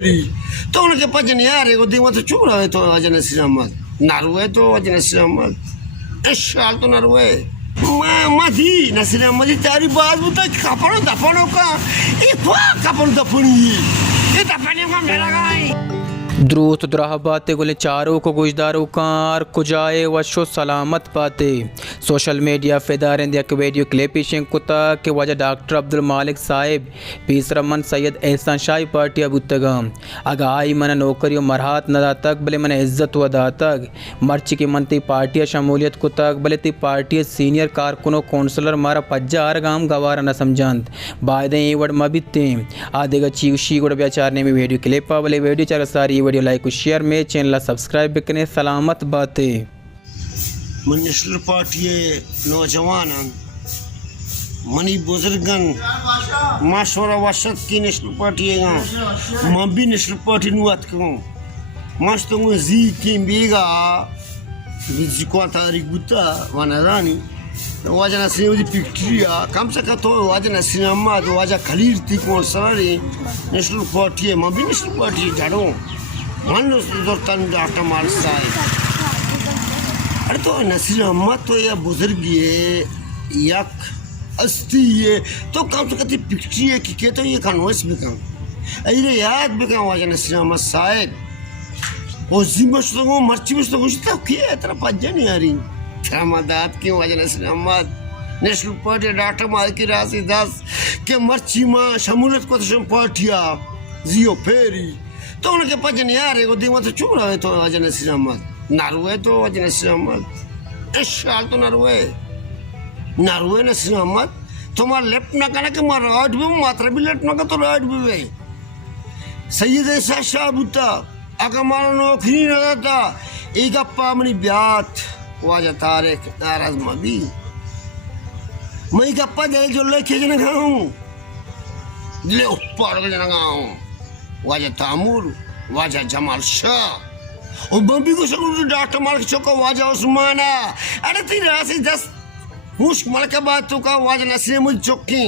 तो उनके पास नहीं आ रहे वो दिमाग तो चुप रहे तो वजह नसीर अहमद नारुए तो वजह नसीर अहमद इस साल तो नारुए मधी नसीर अहमद तारी बात बता कपड़ों दफनों का कपड़ों दफनी ये दफने का मेरा गाय द्रुत द्राह बातें गुले चारों को गुजदारों कार कुजाए वशो सलामत बातें सोशल मीडिया फेदारें एक वीडियो क्लिप इशें कुता के वजह डॉक्टर अब्दुल मालिक साहिब पीसरमन सैयद एहसान शाही पार्टी अबुतगम आगाही मन नौकरी मरहात नदा तक भले मन इज्जत वदा तक मर्ची की मनती पार्टी शमूलियत को तक भले ती पार्टी सीनियर कारकुनों कौंसलर मारा पज्जा हर गाम गवारा न समझांत बायदे वड़ मबिते आधेगा चीवशी गुड़ बेचारने में वीडियो क्लिप भले वीडियो चार सारी वीडियो लाइक शेयर में चैनल सब्सक्राइब करें सलामत बातें नेशनल पार्टी नौजवान मनी बुजुर्गन माशवरा वशत की नेशनल पार्टी मैं भी नेशनल पार्टी नुआत कहूँ मस्त जी की बीगा जी को तारीख गुता वाना रानी वाजना सिनेमा पिक्चरिया कम से कम तो वाजना सिनेमा तो वाजा खलीर थी कौन सरारी नेशनल पार्टी है मैं भी नेशनल पार्टी झाड़ो मान लो तन डॉक्टर मार साहब अरे तो नसीर अहमद तो या बुजुर्ग ये यक अस्ती ये तो कम से कम पिक्चर है कि कहते ये कन्वर्स भी कम अरे याद भी कम वाजा नसीर अहमद साहब और जिम्मा तो मर्ची में तो कुछ तो क्या तेरा पज्जा नहीं आ रही तेरा मदद क्यों वाजा Nasir Ahmad national party doctor मार की राशि 10 के मर्ची में शमूलियत को तो पार्टिया जियो फेरी तो उनके पास नहीं आ रहे वो दिमाग तो चुप रहे तो वाजा नसीर अहमद नारुए तो वजह नसीर अहमद इस साल तो नारुए नसीर अहमद तुम्हारा लेफ्ट ना करना कि मार राइट भी मात्रा भी लेफ्ट ना का तो राइट भी वे सैयद ऐसा शाबुता अगर मारा नौकरी ना रहता एक अप्पा मनी ब्यात वाजा तारीख नाराज मबी मैं एक अप्पा दे जो लेके जना गाऊं ले ऊपर के जना गाऊं वाजा तामूर वाजा जमाल शाह और बम्बी को सब डॉक्टर मार चौका वाजा उस्माना अरे तेरी राशि 10 मुश्क मल के बाद तो का वाजा नसीर मुझ चौकी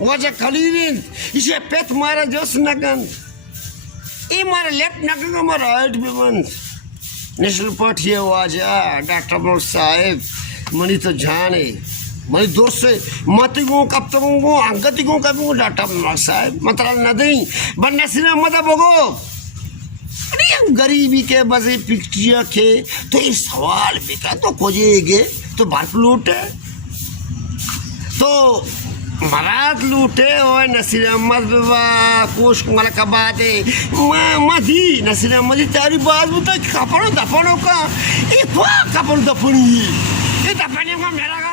वाजा खलीलिन इसे पेट मारा जोश नगन ये मारा लेफ्ट नगन का मारा राइट भी बंद नेशनल पार्टी है वाजा डॉक्टर अब्दुल साहिब मनी तो जाने मनी दोस्त से मती को कब तक को अंगती को कभी को डॉक्टर अब्दुल साहिब मतलब नहीं बन नसीर अहमद बोगो गरीबी के बजे पिक्चर के तो ये सवाल बेटा तो खोजेगे तो बात लूटे तो मराद लूटे और नसीर अहमद बाबा कोश मला का बात है मधी नसीर अहमद तारी बात बता कपड़ों दफनों का ये कपड़ों दफनी ये दफने का मेरा